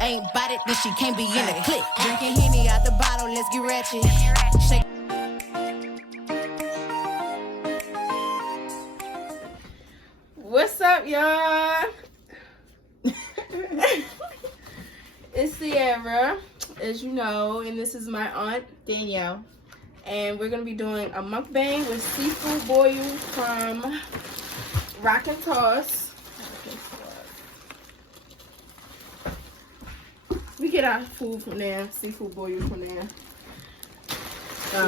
ain't bout it, then she can't be in the clique. Drinking Henny out the bottle, let's get ratchet. Shake. What's up, y'all? It's Sierra, as you know, and this is my aunt Danielle. And we're gonna be doing a mukbang with Seafood Boil from Rock and Toss. We get our food from there, Seafood Boil from there.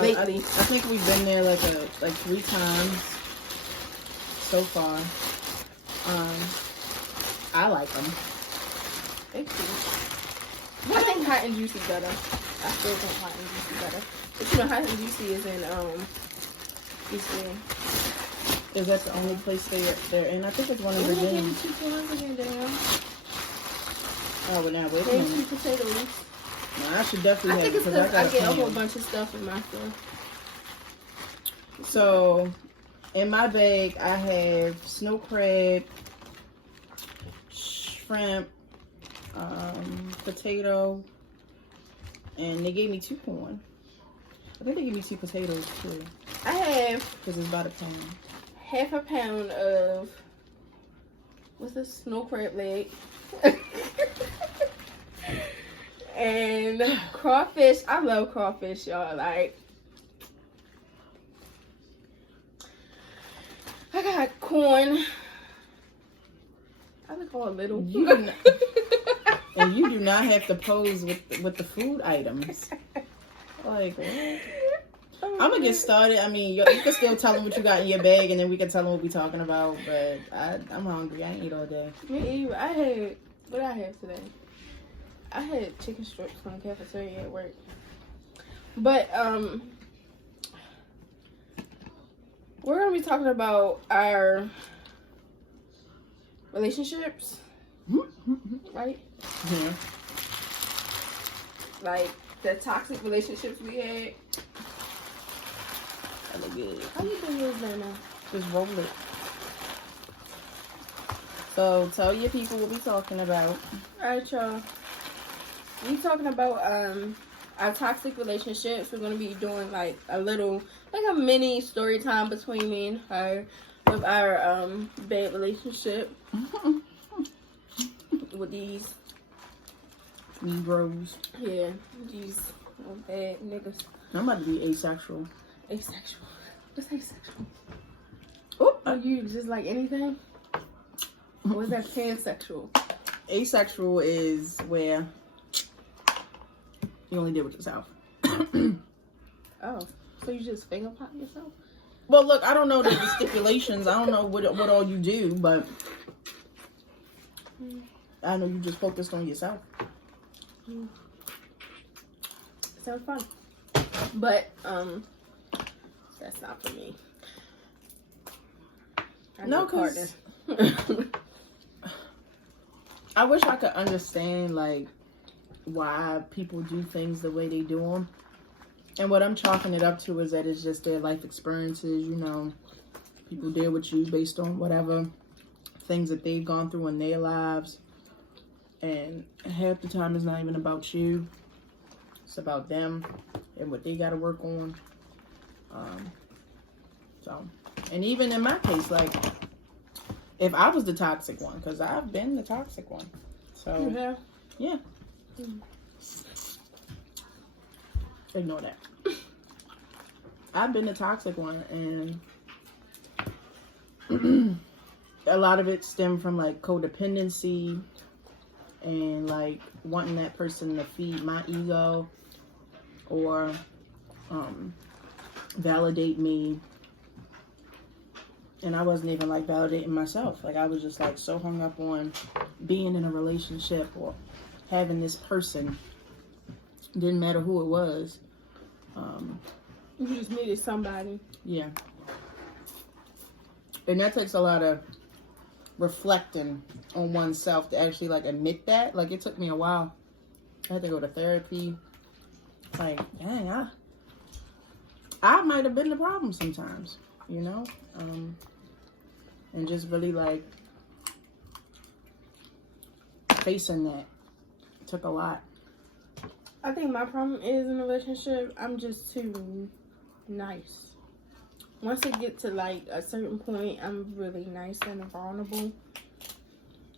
Lately, I think we've been there like 3 times so far. I like them. they cool. I think Hot and Juicy better. I still think Hot and Juicy better. But you know, Hot and Juicy is in East End. Is that the only place they're in? I think it's one in Virginia. Oh, well, now wait a minute. Sweet potatoes. No, I should definitely I have think it it's because because I I got get a a whole pan. bunch of stuff in my stuff. So, in my bag, I have snow crab, shrimp, potato, and they gave me 2 corn. I think they gave me 2 potatoes too. I have Because it's about a pound. half a pound of, what's this, snow crab leg. And crawfish. I love crawfish, y'all. Like, I got corn. I look all little. You do not, and you do not have to pose with the food items. Like, what? I'm gonna get started. I mean, you can still tell them what you got in your bag, and then we can tell them what we're talking about. But I'm hungry. I ain't eat all day. Me either. I had, what did I have today? I had chicken strips from the cafeteria at work. But, we're going to be talking about our relationships, right? Yeah. Like, the toxic relationships we had. That look good. How you doing yours right now? Just roll it. So tell your people what we talking about. Alright, y'all. We talking about our toxic relationships. We're gonna be doing like a mini story time between me and her with our bad relationship with these Negroes. these bad niggas. I'm about to be asexual. Asexual. What's asexual? Oh, are you just like anything? Or is that pansexual? Asexual is where you only deal with yourself. Oh, so you just finger pop yourself? Well, look, I don't know the stipulations. I don't know what all you do, but I know you just focused on yourself. Sounds fun. But, that's not for me. No, because I wish I could understand, like, why people do things the way they do them. And what I'm chalking it up to is that it's just their life experiences, you know. People deal with you based on whatever things that they've gone through in their lives. And half the time it's not even about you. It's about them and what they got to work on. And even in my case, like, if I was the toxic one, because I've been the toxic one. So, yeah. Ignore that. I've been the toxic one, and a lot of it stemmed from like codependency and like wanting that person to feed my ego or validate me. And I wasn't even like validating myself. Like I was just like so hung up on being in a relationship or having this person. Didn't matter who it was. You just needed somebody. Yeah. And that takes a lot of reflecting on oneself to actually like admit that. Like it took me a while. I had to go to therapy. Like, dang, I might have been the problem sometimes, you know? And just really like facing that took a lot. I think my problem is in a relationship, I'm just too nice. Once it gets to like a certain point, I'm really nice and vulnerable.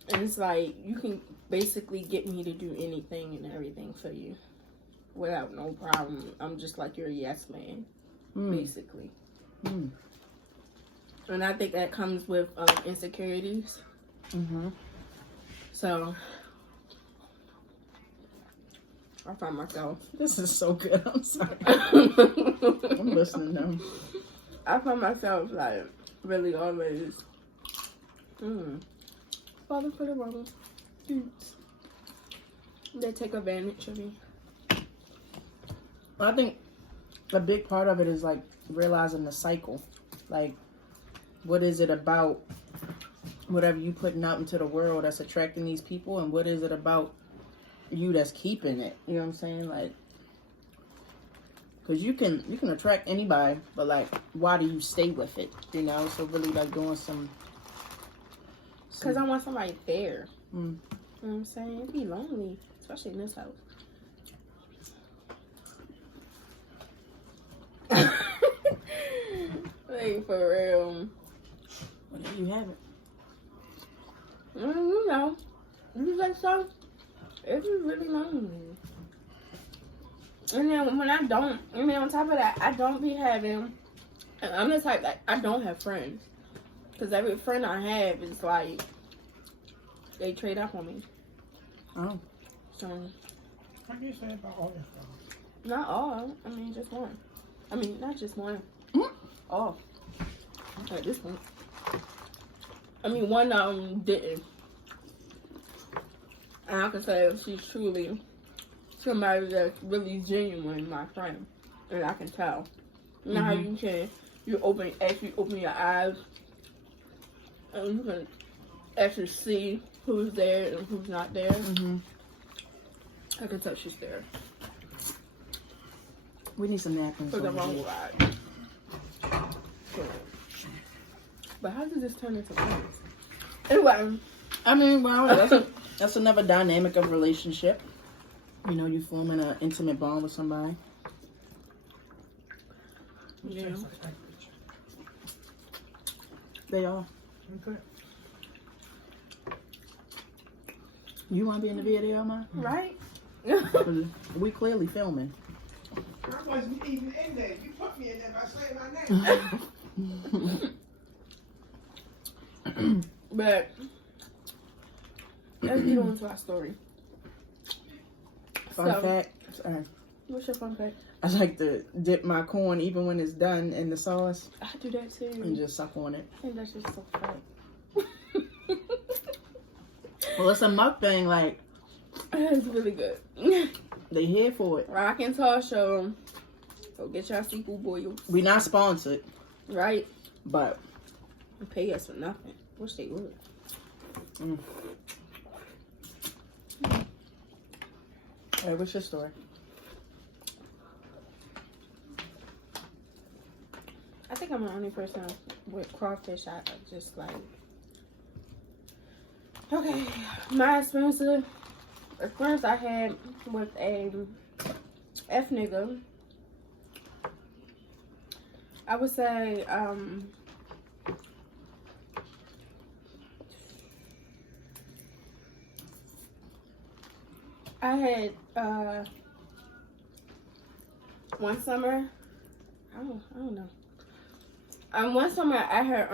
And it's like, you can basically get me to do anything and everything for you without no problem. I'm just like your yes man, basically. Mm. And I think that comes with insecurities. Mm-hmm. So I find myself. This is so good. I'm sorry. I'm listening now. I find myself like really always falling for the wrong dudes. They take advantage of me. I think a big part of it is like realizing the cycle. Like, what is it about whatever you putting out into the world that's attracting these people, and what is it about you that's keeping it? You know what I'm saying? Like, because you can attract anybody, but like, why do you stay with it? You know, so really like doing some. Because I want somebody there. Mm. You know what I'm saying? It'd be lonely, especially in this house. Like, for real. Well, there you have it. You know, you think so? It's really lonely. And then when I don't, I mean, on top of that, I don't be having, I'm the type that I don't have friends. Because every friend I have is like, they trade up on me. Oh. So, How can you say about all your friends? not all. I mean, just one. I mean, not just one. Mm. All. At this point. I mean, one didn't. And I can say she's truly somebody that's really genuine, my friend. And I can tell. You know how you can, actually open your eyes and you can actually see who's there and who's not there. Mm-hmm. I can tell she's there. We need some napkins. For the over wrong here. ride. But how did this turn into friends? Anyway. I mean, well, that's another dynamic of relationship. You know, you forming an intimate bond with somebody. Yeah. Tastes like sandwich. They are. Okay. You want to be in the video, man? Right? We clearly filming. I wasn't even in there. You put me in there by saying my name. But let's get on to our story. Fun fact. Sorry. What's your fun fact? I like to dip my corn even when it's done in the sauce I do that too. and just suck on it. I think that's just so fun. Well, it's a mukbang. Like, It's really good. they here for it. Rock and Tall Show. Go get your seafood boil. We not sponsored, Right? but They pay us for nothing. Wish they would. mm. Hey, what's your story? I think I'm the only person with crawfish. I just like. Okay, my experience I had with a F nigga. I would say I had one summer. I don't know. One summer I had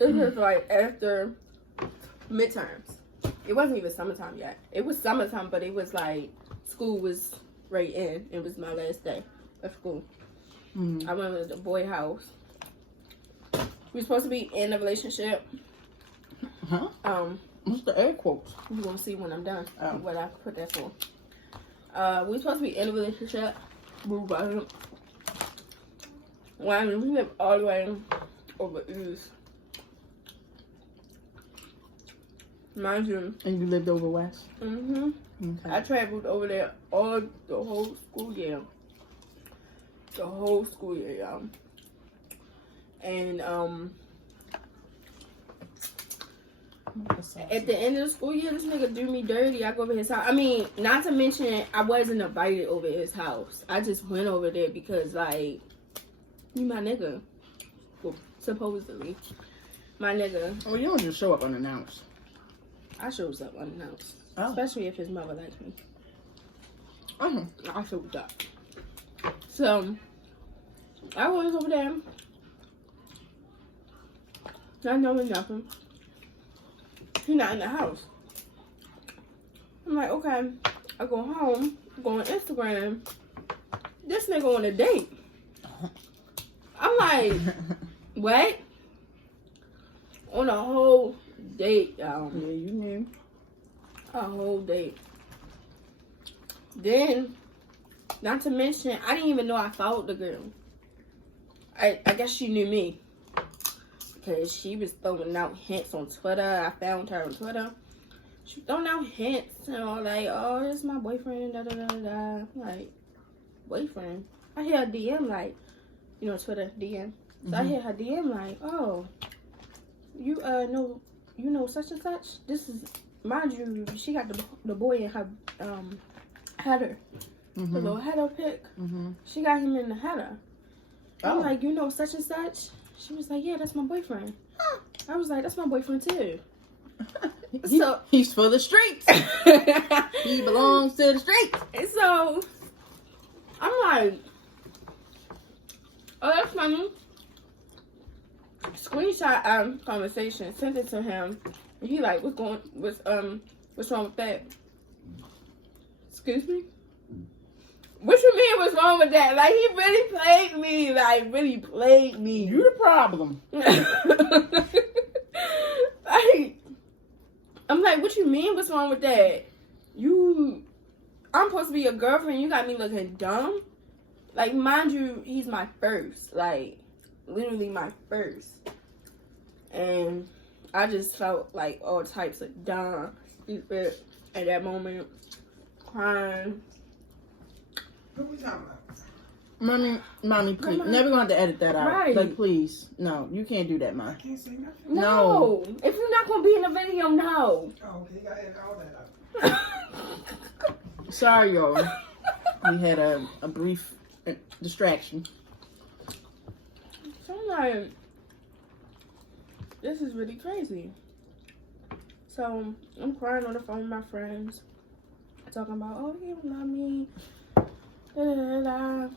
it was like after midterms. It wasn't even summertime yet. It was summertime, but it was like school was right in. It was my last day of school. Mm. I went to the boy house. We were supposed to be in a relationship. Huh? What's the air quotes? You gonna see when I'm done what I put that for. We were supposed to be in a relationship. When we live all the way over east. Mind you. And you lived over west? Mm-hmm. Okay. I traveled over there the whole school year. The whole school year, y'all. And At the end of the school year, this nigga do me dirty. I go over his house. I mean, not to mention, I wasn't invited over his house. I just went over there because, like, you my nigga. Well, supposedly. My nigga. Well, you don't just show up unannounced. I shows up unannounced. Oh. Especially if his mother likes me. Uh-huh. I showed up. So, I was over there. Not knowing nothing. He's not in the house. I'm like, okay. I go home, go on Instagram. This nigga on a date. I'm like, what? On a whole date, y'all. Yeah, you knew. A whole date. Then, not to mention, I didn't even know I followed the girl. I guess she knew me. Because she was throwing out hints on Twitter. I found her on Twitter. She throwing out hints, you know, like, oh, this is my boyfriend, da da da da. Like, boyfriend? I hear a DM, like, you know, Twitter DM. So I hear her DM, like, oh, you know such and such? This is, mind you, she got the boy in her header. The little header pic. She got him in the header. I'm like, you know such and such? She was like, yeah, that's my boyfriend. I was like, that's my boyfriend too. So he's for the streets. He belongs to the streets. And so I'm like, oh, that's funny. Screenshot our conversation, sent it to him. And he like, what's wrong with that? Excuse me? What you mean what's wrong with that? Like, he really played me. Like, really played me. You the problem. Like, I'm like, what you mean what's wrong with that? I'm supposed to be your girlfriend. You got me looking dumb. Like, mind you, he's my first. Like, literally my first. And I just felt like all types of dumb, stupid at that moment. Crying. What we talking about? Mommy, please. Never gonna have to edit that out. Right. Like, please. No, you can't do that, Ma. Can't say nothing. No. If you're not going to be in the video, no. Oh, okay, you gotta edit all that out. Sorry, y'all. We had a brief distraction. So I'm like, this is really crazy. So I'm crying on the phone with my friends, talking about, oh, he don't love me. Da, da, da, da.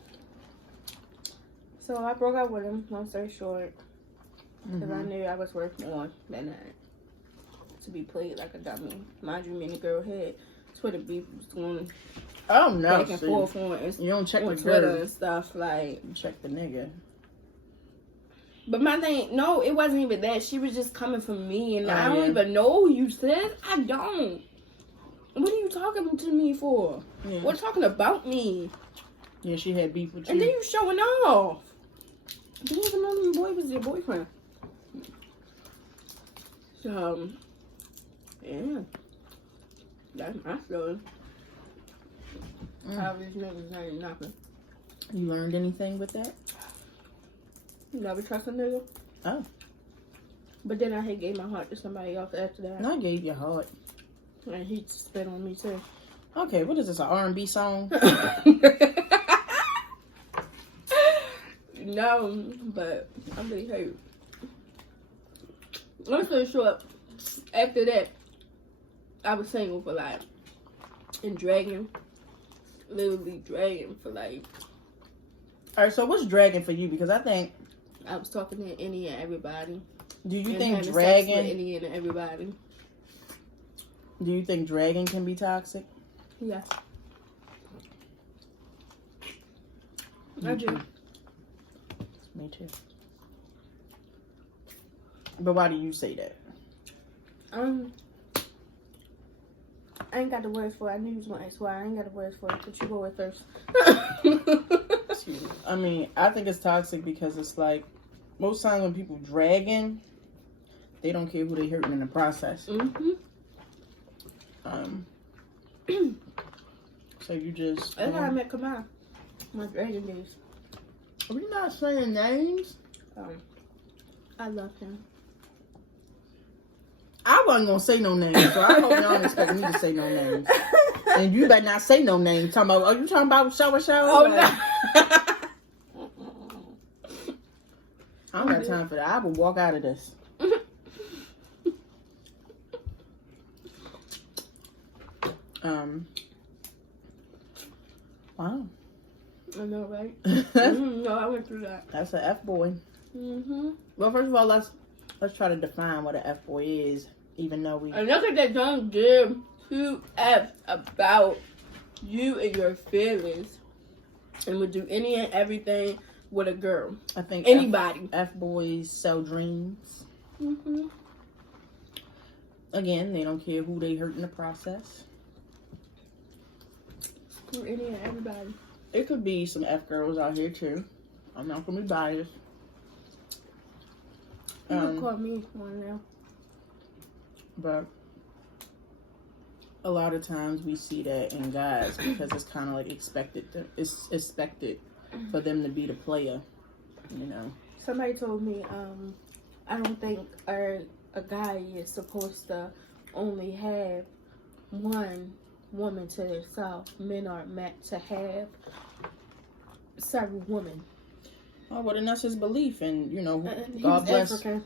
So I broke up with him, long story short, because I knew I was worth more than that. To be played like a dummy. Mind you, me and the girl had Twitter beef was going Oh no, back and forth on you don't check on the Twitter girl. and stuff, like. You check the nigga. But my thing, no, it wasn't even that. She was just coming for me, and I don't yeah. even know who you said. I don't. What are you talking to me for? Yeah. We're talking about me. Yeah, she had beef with you. And then you showing off. You didn't even know the boy was your boyfriend. So, yeah. That's my story. How these niggas ain't nothing. You learned anything with that? You never trust a nigga. Oh. But then I had gave my heart to somebody else after that. And I gave you a heart. And he spit on me too. Okay, what is this, an R&B song? No, but I'm really hurt. Long story short, after that, I was single for like, and dragging, literally dragging for like. Alright, so what's dragging for you? Because I think. I was talking to any and everybody. Do you and think having dragging? sex with any and everybody. Do you think dragging can be toxic? Yeah. I do. Me too. But why do you say that? I ain't got the words for it. I knew you was gonna ask why. I ain't got the words for it, but you go with first. I mean, I think it's toxic because it's like most times when people dragging, they don't care who they hurting in the process. So you just. That's how I met Kamal. My dragon days. Are we not saying names? I love him. I wasn't gonna say no names, so I hope y'all don't expect me to say no names. And you better not say no names. Talking about, are you talking about show? Oh, no. I don't have time for that. I will walk out of this. Wow. I know, right? No, I went through that. That's an F boy. Well, first of all, let's try to define what an F boy is, even though we. Another that don't give two F's about you and your feelings, and would do any and everything with a girl. I think anybody. F boys sell dreams. Again, they don't care who they hurt in the process. For any and everybody. It could be some F girls out here too. I'm not gonna be biased. You can call me one now. But a lot of times we see that in guys because it's kind of like expected for them to be the player, you know. Somebody told me, I don't think a guy is supposed to only have one woman to themselves. Men are meant to have several women. Oh, well, then that's his belief, and you know, He's God bless. African.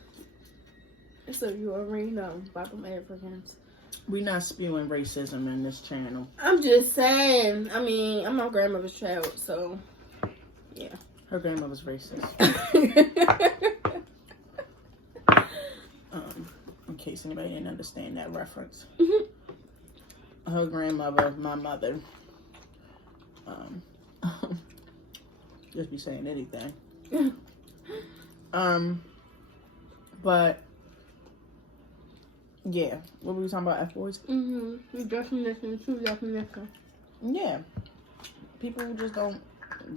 So you already know about them Africans. We're not spewing racism in this channel. I'm just saying. I mean, I'm my grandmother's child, so yeah. Her grandma was racist. In case anybody didn't understand that reference. Her grandmother, my mother, just be saying anything. But yeah, what were we talking about? F boys. Definition, true definition. Yeah, people who just don't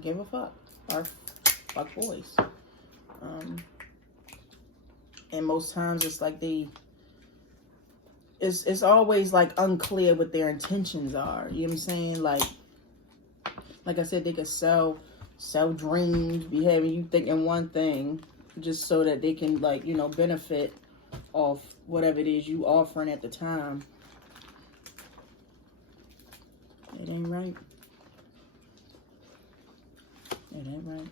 give a fuck are fuck boys. And most times it's like it's always like unclear what their intentions are. You know what I'm saying? Like I said, they could sell dreams, be having you thinking one thing just so that they can, like, you know, benefit off whatever it is you offering at the time. It ain't right. It ain't right.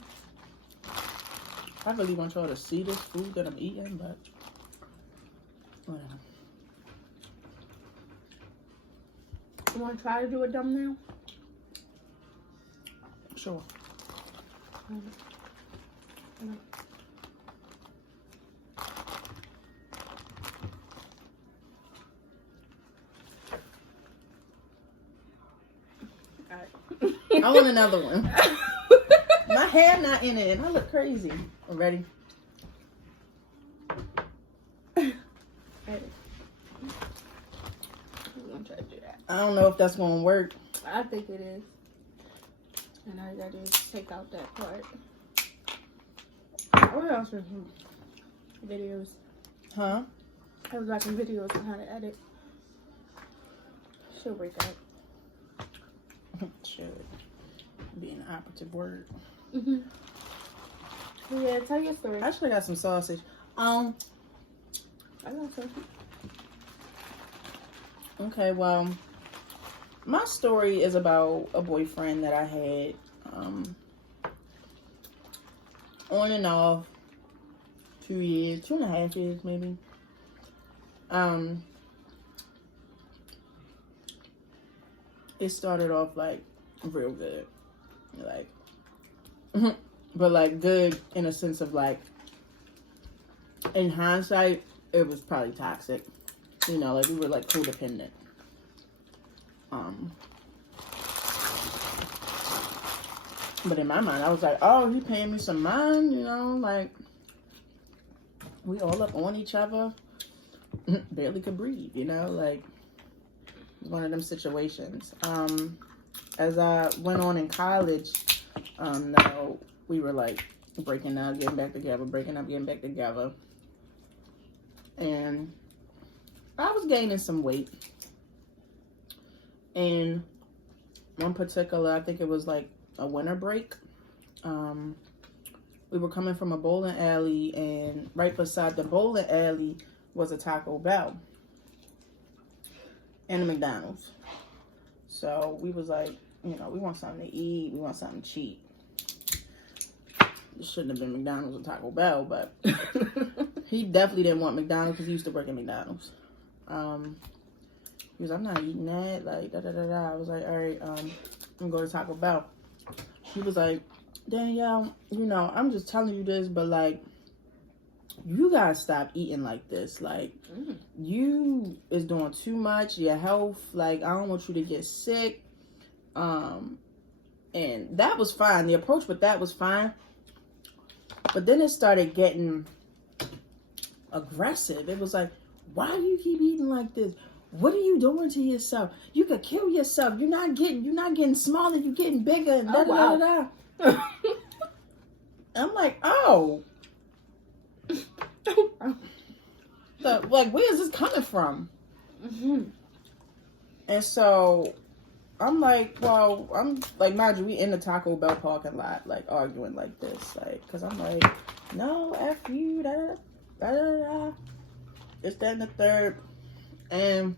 I really want y'all to see this food that I'm eating, but whatever. You want to try to do a thumbnail? Sure. I want another one. My hair not in it, and I look crazy. Ready? I'm gonna try to do that. I don't know if that's gonna work. I think it is. And I gotta take out that part. What else was videos? Huh? I was watching videos on how to edit. She'll break out. Should be an operative word. Yeah, tell your story. I should have got some sausage. I got some. Okay, well, my story is about a boyfriend that I had on and off 2.5 years maybe. It started off like real good, like, but like good in a sense of like, in hindsight, it was probably toxic. You know, like we were like codependent. But in my mind, I was like, oh, he paying me some mind, you know, like we all up on each other, barely could breathe, you know, like one of them situations. As I went on in college, now we were like breaking up, getting back together, breaking up, getting back together. And I was gaining some weight. And one particular, I think it was like a winter break. We were coming from a bowling alley, and right beside the bowling alley was a Taco Bell. and the McDonald's. So we was like, you know, we want something to eat. We want something cheap. It shouldn't have been McDonald's or Taco Bell, but he definitely didn't want McDonald's because he used to work at McDonald's. He was, I'm not eating that. Like, da da da da. I was like, all right, I'm gonna go to Taco Bell. He was like, Danielle, you know, I'm just telling you this, but like, you gotta stop eating like this. Like, you is doing too much. Your health, like, I don't want you to get sick. And that was fine. The approach with that was fine. But then it started getting aggressive. It was like, why do you keep eating like this? What are you doing to yourself? You could kill yourself. You're not getting smaller. You're getting bigger. And da, da, da, da. I'm like, oh. So, like, where is this coming from? And so I'm like, well, I'm like, mind you, we in the Taco Bell parking lot, like, arguing like this, like, because I'm like, no, F you, da da da da. It's that and the third. And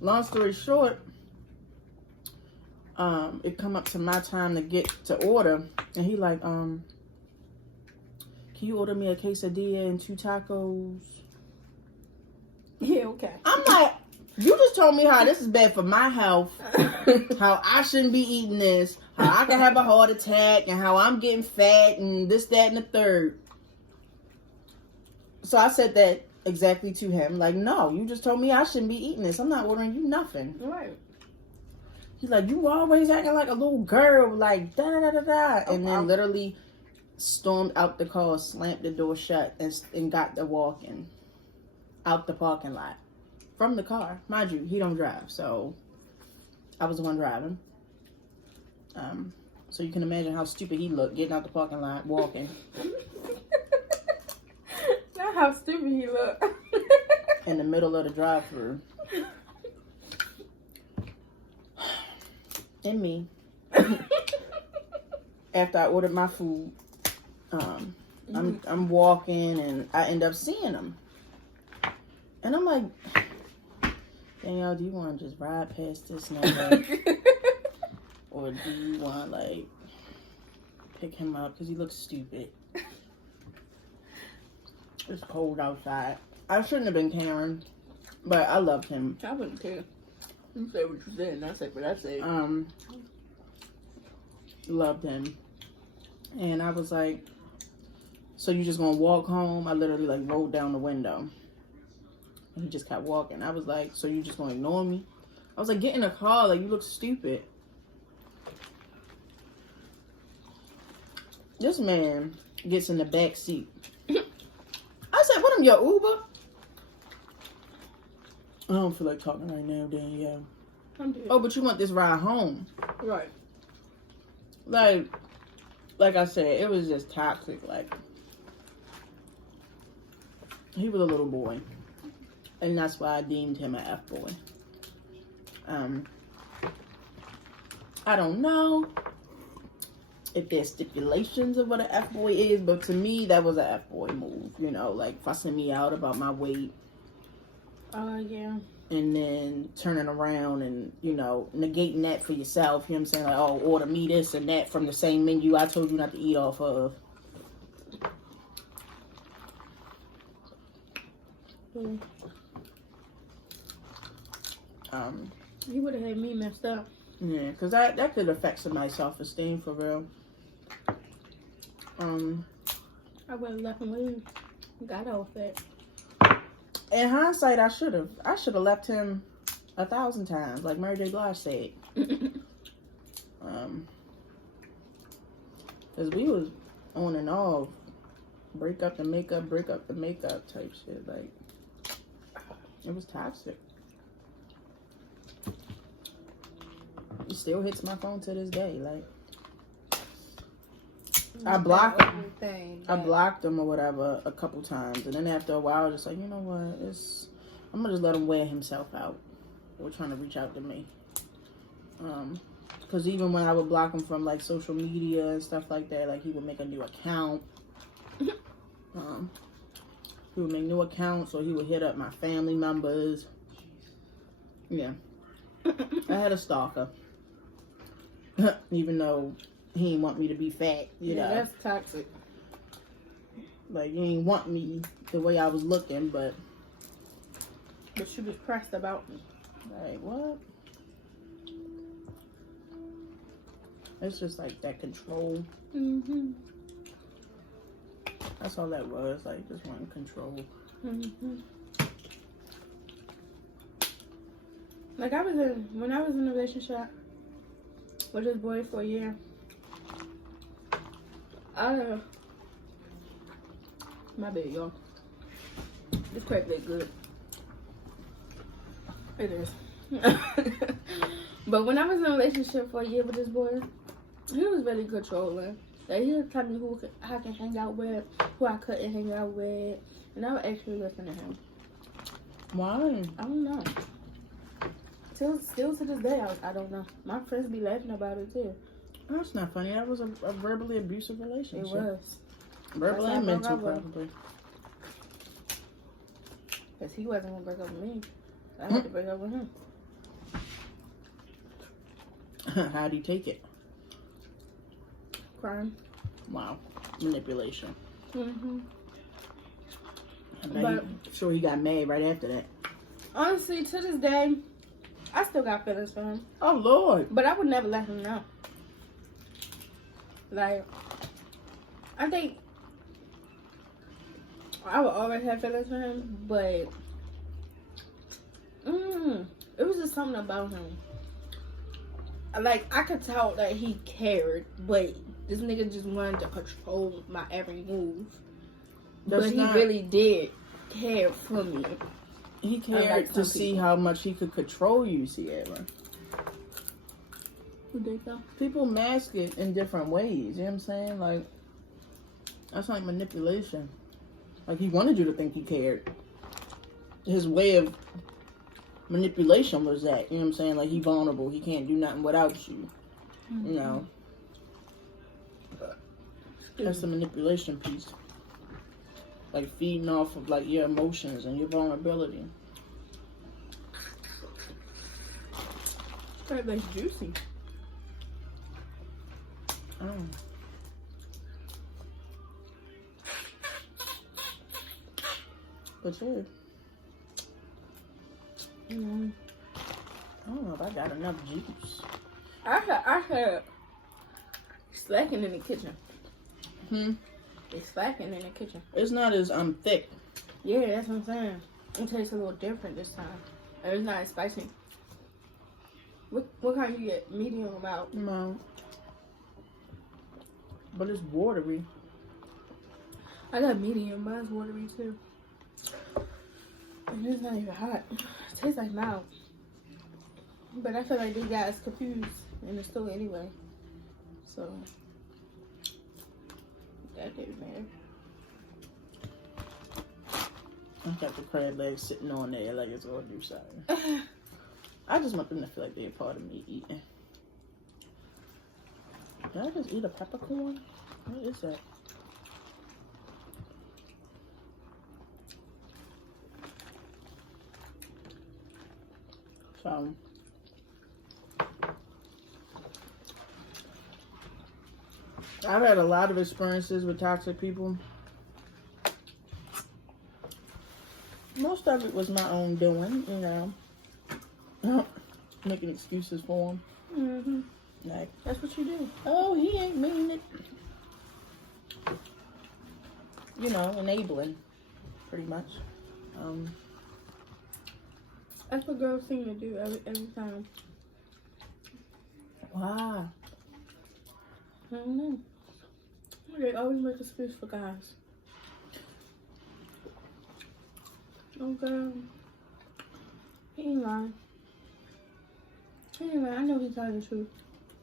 long story short, it come up to my time to get to order, and he like, can you order me a quesadilla and 2 tacos? Yeah, okay. I'm like, you just told me how this is bad for my health, how I shouldn't be eating this, how I can have a heart attack, and how I'm getting fat, and this, that, and the third. So I said that exactly to him. Like, no, you just told me I shouldn't be eating this. I'm not ordering you nothing. Right. He's like, you always acting like a little girl, like, da-da-da-da-da. And then literally stormed out the car, slammed the door shut, and got the walking out the parking lot. From the car. Mind you, he don't drive, so I was the one driving. So you can imagine how stupid he looked, getting out the parking lot, walking. Not how stupid he looked. In the middle of the drive-thru. And me. After I ordered my food, I'm walking and I end up seeing him. And I'm like, Danielle, do you want to just ride past this now? Or do you want to, like, pick him up? Because he looks stupid. It's cold outside. I shouldn't have been caring, but I loved him. I wouldn't care. You said what you said, and I said what I said. Loved him. And I was like, so you just going to walk home? I literally, like, rolled down the window. And he just kept walking. I was like, so you just gonna ignore me? I was like, get in the car, like, you look stupid. This man gets in the back seat. I said, what, am your Uber? I don't feel like talking right now, Danielle. Oh, but you want this ride home. Right. Like I said, it was just toxic. Like, he was a little boy. And that's why I deemed him an F-boy. I don't know if there's stipulations of what an F-boy is, but to me, that was an F-boy move. You know, like fussing me out about my weight. Yeah. And then turning around and, you know, negating that for yourself. You know what I'm saying? Like, oh, order me this and that from the same menu I told you not to eat off of. He would have had me messed up. Yeah, because that could affect somebody's self-esteem for real. I would have left him with him. Got off that. In hindsight, I should have left him 1,000 times, like Mary J. Blige said. Because we was on and off, break up the makeup type shit. Like, it was toxic. He still hits my phone to this day. Like, I blocked him or whatever a couple times, and then after a while, I was just like, you know what? I'm gonna just let him wear himself out. They were trying to reach out to me, because even when I would block him from like social media and stuff like that, like he would make a new account. He would make new accounts, or he would hit up my family members. Yeah. I had a stalker. Even though he didn't want me to be fat, you know. That's toxic. Like, you ain't want me the way I was looking, but she was pressed about me. like, what? It's just like that control. Mm-hmm. That's all that was. Like, just wanting control. Mm-hmm. Like, when I was in a relationship with this boy for a year, my bad, y'all. This crab leg good. It is. But when I was in a relationship for a year with this boy, he was really controlling. Like, he would tell me who I can hang out with, who I couldn't hang out with, and I would actually listen to him. Why? I don't know. Still to this day, I don't know. My friends be laughing about it too. That's not funny. That was a verbally abusive relationship. It was. Verbal That's and not mental, verbal. probably. Because he wasn't going to break up with me. I had to break up with him. How'd he take it? Crying. Wow. Manipulation. Mm-hmm. I'm sure he got mad right after that. Honestly, to this day, I still got feelings for him. Oh, Lord. But I would never let him know. Like, I think I would always have feelings for him, but it was just something about him. Like, I could tell that he cared, but this nigga just wanted to control my every move. But he really did care for me. He cared to see how much he could control you, Sierra. Who did that? People mask it in different ways, you know what I'm saying? Like, that's like manipulation. Like, he wanted you to think he cared. His way of manipulation was that, you know what I'm saying? Like, he vulnerable, he can't do nothing without you, you know? That's the manipulation piece. Like, feeding off of, like, your emotions and your vulnerability. That looks juicy. Oh. But yeah. I don't know if I got enough juice. I had slacking in the kitchen. It's slacking in the kitchen. It's not as thick. Yeah, that's what I'm saying. It tastes a little different this time. And it's not as spicy. What kind you get? Medium about? No. But it's watery. I got medium, but it's watery too. And it's not even hot. It tastes like mild. But I feel like these guys confused in the store anyway. So that didn't matter. I got the crab legs sitting on there like it's gonna do something. I just want them to feel like they're a part of me eating. Did I just eat a peppercorn? What is that? So, I've had a lot of experiences with toxic people. Most of it was my own doing, you know. Making excuses for them. Like, That's what you do. oh, he ain't mean it. You know, enabling, pretty much. That's what girls seem to do every time. Wow. I don't know. They always make excuse for guys. Oh girl. He ain't lying. He ain't lying. I know he's telling the truth.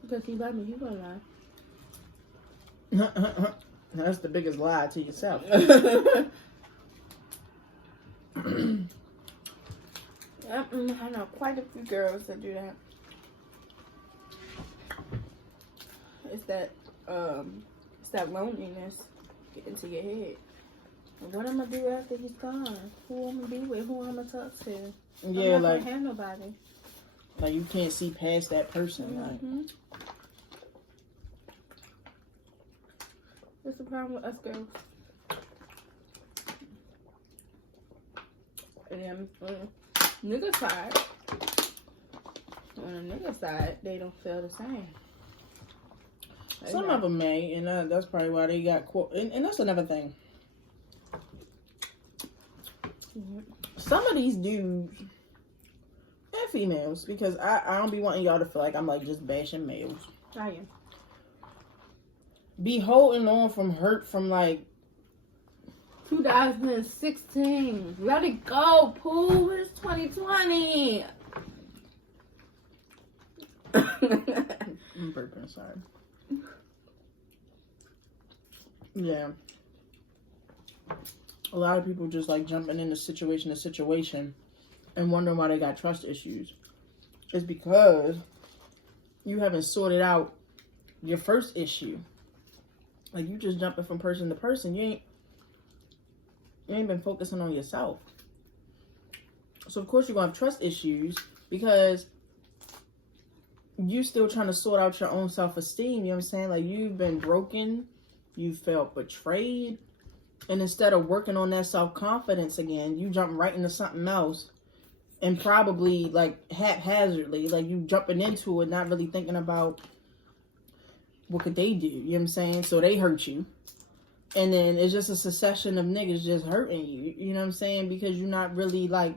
Because he loved me, he gonna lie. That's the biggest lie to yourself. I know quite a few girls that do that. It's that loneliness getting to your head. What I'm gonna do after he's gone? Who I'm gonna be with? Who I'm gonna talk to? Yeah, I'm not like gonna have nobody. Like you can't see past that person. Mm-hmm. What's the problem with us girls? And then nigga side, on the nigga side, they don't feel the same. Some of them may, and that's probably why they got quote. And that's another thing. Some of these dudes and females, because I don't be wanting y'all to feel like I'm like just bashing males. I am. Be holding on from hurt from like 2016. Let it go, Pooh. It's 2020. I'm burping, sorry. Yeah. A lot of people just like jumping into situation to situation and wondering why they got trust issues. It's because you haven't sorted out your first issue. Like you just jumping from person to person. You ain't been focusing on yourself. So of course you're gonna have trust issues because you still trying to sort out your own self-esteem. You know what I'm saying? Like you've been broken, you felt betrayed, and instead of working on that self-confidence again, you jump right into something else, and probably like haphazardly, like you jumping into it, not really thinking about what could they do. You know what I'm saying? So they hurt you. And then it's just a succession of niggas just hurting you. You know what I'm saying? Because you're not really like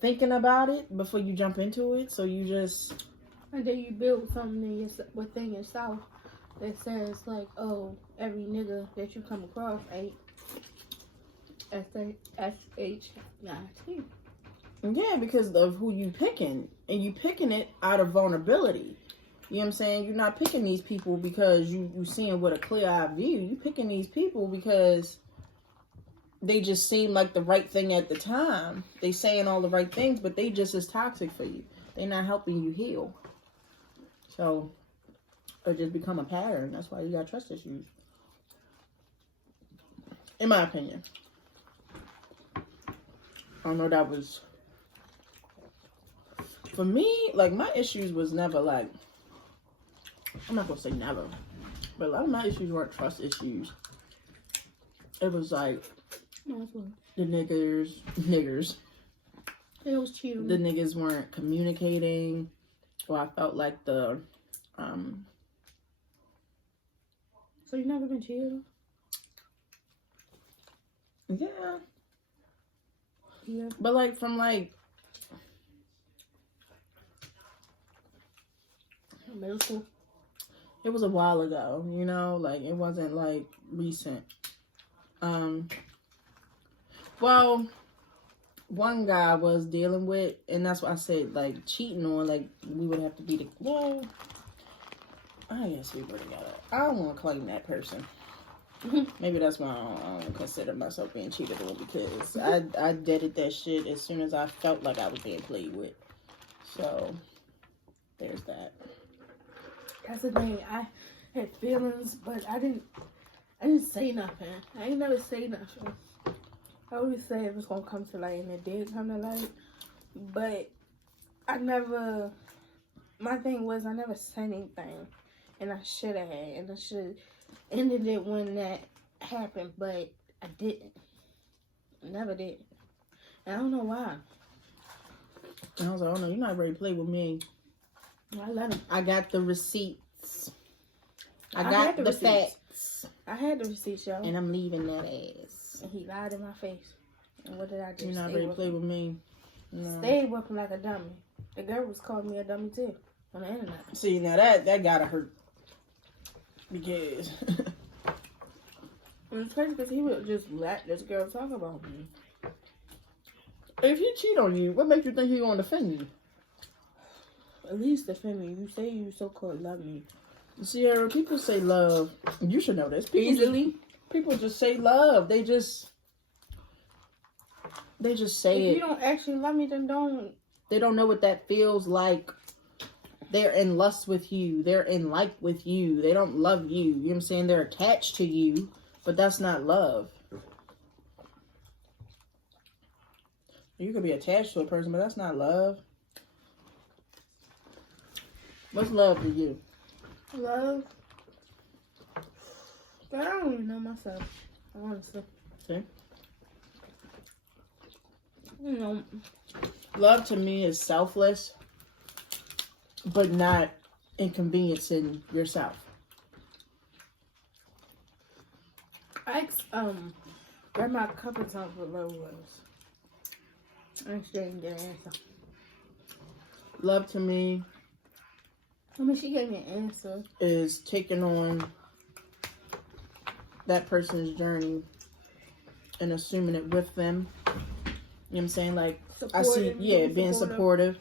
thinking about it before you jump into it. So you just... And then you build something within yourself that says like, oh, every nigga that you come across ain't S-H-I-T. Yeah, because of who you picking. And you picking it out of vulnerability. You know what I'm saying? You're not picking these people because you seeing with a clear-eyed view. You picking these people because they just seem like the right thing at the time. They saying all the right things, but they just as toxic for you. They're not helping you heal. So, it just become a pattern. That's why you got trust issues. In my opinion. I don't know, that was... For me, like, my issues was never like... I'm not gonna say never, but a lot of my issues weren't trust issues. It was like the niggers. It was cheating. The niggas weren't communicating, or I felt like the So you never been cheated? Yeah. Yeah. But like from like middle school. it was a while ago, you know, like it wasn't like recent. Well, one guy I was dealing with, and that's what I said, like cheating on, like we would have to be well, I guess we were together. I don't want to claim that person. Maybe that's why I don't consider myself being cheated on, because I did that shit as soon as I felt like I was being played with. So there's that. That's the thing. I had feelings, but I didn't say nothing. I ain't never say nothing. I always say it was gonna come to light, and it did come to light. But I never. My thing was I never said anything, and I should have had, and I should ended it when that happened, but I didn't. I never did. And I don't know why. And I was like, oh no, you're not ready to play with me. I let him. I got the receipts. I had got the the receipts. facts. I had the receipts, y'all. And I'm leaving that ass. And he lied in my face. And what did I do? You're not ready to play with me. No. Stayed with him like a dummy. The girl was calling me a dummy too on the internet. See, now that gotta hurt. Because And it's crazy because he would just let this girl talk about me. if he cheat on you, what makes you think he's gonna defend you? At least defend me. You say you so-called love me. Sierra, people say love. You should know this. People just say love. They just say If it. you don't actually love me, then don't. They don't know what that feels like. They're in lust with you. They're in like with you. They don't love you. You know what I'm saying? They're attached to you, But that's not love. You could be attached to a person, but that's not love. What's love to you? Love? But I don't even know myself, honestly. See? You know, Love to me is selfless, but not inconveniencing yourself. I asked, Grandma a couple times what love was. And she didn't get an answer. Love to me I mean, she gave me an answer. is taking on that person's journey and assuming it with them. You know what I'm saying? Like, I see, being supportive.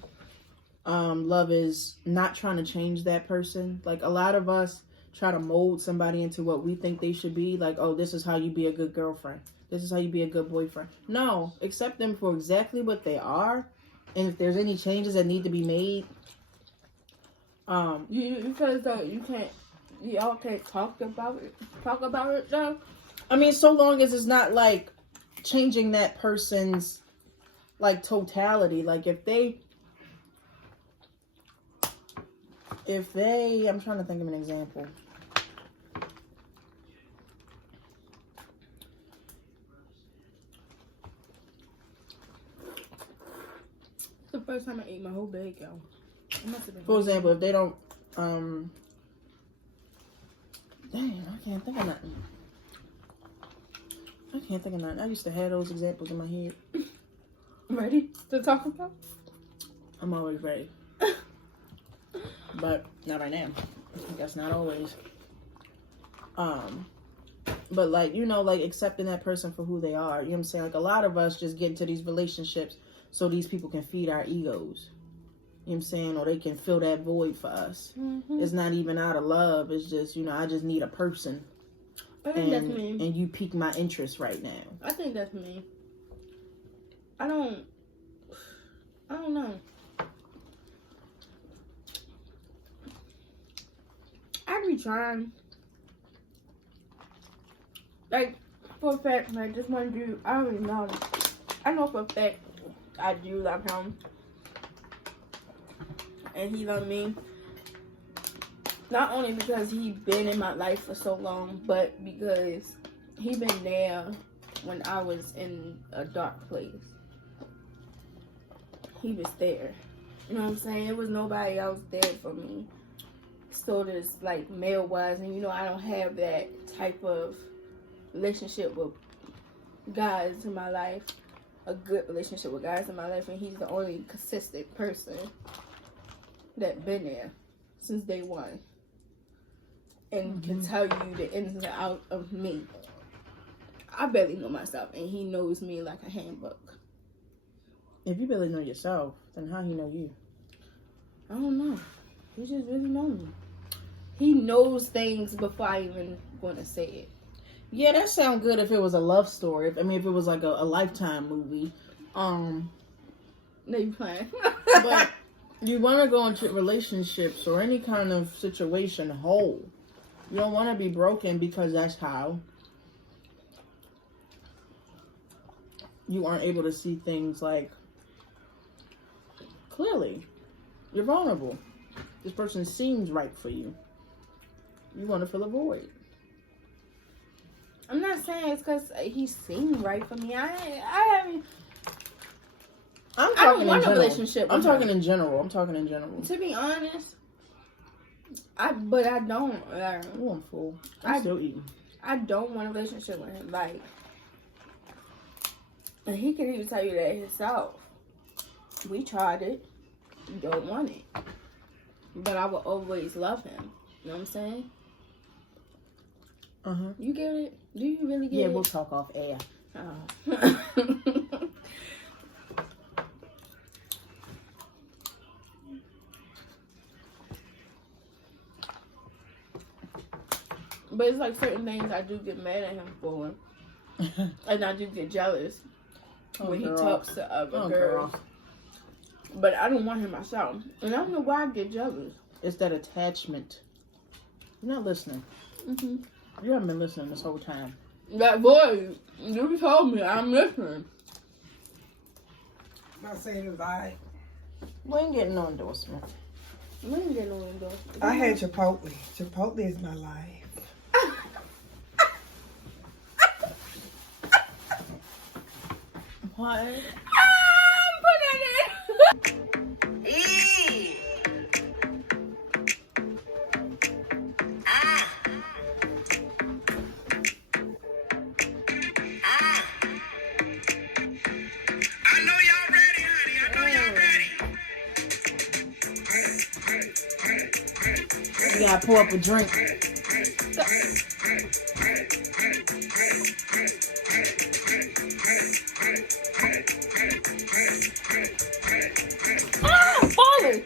Love is not trying to change that person. Like, a lot of us try to mold somebody into what we think they should be. Like, oh, this is how you be a good girlfriend. This is how you be a good boyfriend. No, accept them for exactly what they are. And if there's any changes that need to be made, You feel though y'all can't talk about it though? I mean, so long as it's not like changing that person's like totality. Like if they, I'm trying to think of an example. It's the first time I ate my whole bag, y'all. It must have been. For example, if they don't, dang, I can't think of nothing. I used to have those examples in my head. Ready to talk about? I'm always ready. But not right now. That's not always. But like, you know, like accepting that person for who they are. You know what I'm saying? Like a lot of us just get into these relationships so these people can feed our egos. You know what I'm saying? Or they can fill that void for us. Mm-hmm. It's not even out of love. It's just, you know, I just need a person. I think that's me. And you pique my interest right now. I think that's me. I don't know. I be trying. Like, for a fact, like, this one dude, I don't even know. I know for a fact I do love him. And he loved me. Not only because he been in my life for so long, but because he been there when I was in a dark place. He was there. You know what I'm saying? It was nobody else there for me. So there's like male wise, and you know I don't have that type of relationship with guys in my life. A good relationship with guys in my life, and he's the only consistent person that been there since day one. And can tell you the ins and outs of me. I barely know myself, and he knows me like a handbook. If you barely know yourself, then how he know you? I don't know. He just really knows me. He knows things before I even want to say it. Yeah, that sound good if it was a love story. I mean, if it was like a Lifetime movie. No, you playing. But you want to go into relationships or any kind of situation whole. You don't want to be broken because that's how you aren't able to see things like clearly. You're vulnerable. This person seems right for you. You want to fill a void. I'm not saying it's because he seemed right for me. I haven't. I don't want a relationship with I'm talking him. in general. I'm talking in general. To be honest, I don't. Oh, I'm full. I'm still eating. I don't want a relationship with him. Like, and he can even tell you that himself. We tried it. You don't want it. But I will always love him. You know what I'm saying? Uh-huh. You get it? Do you really get it? Yeah, we'll talk off air. Oh. But it's like certain things I do get mad at him for. And I do get jealous when he talks to other girls. But I don't want him myself. And I don't know why I get jealous. It's that attachment. You're not listening. Mm-hmm. You haven't been listening this whole time. That voice, you told me, I'm listening. Not saying it was I. We ain't getting no endorsement. We didn't get no endorsement. I had Chipotle. Chipotle is my life. What? Put that in. I know y'all ready, honey. I know y'all ready. You gotta pour up a drink. I'm falling.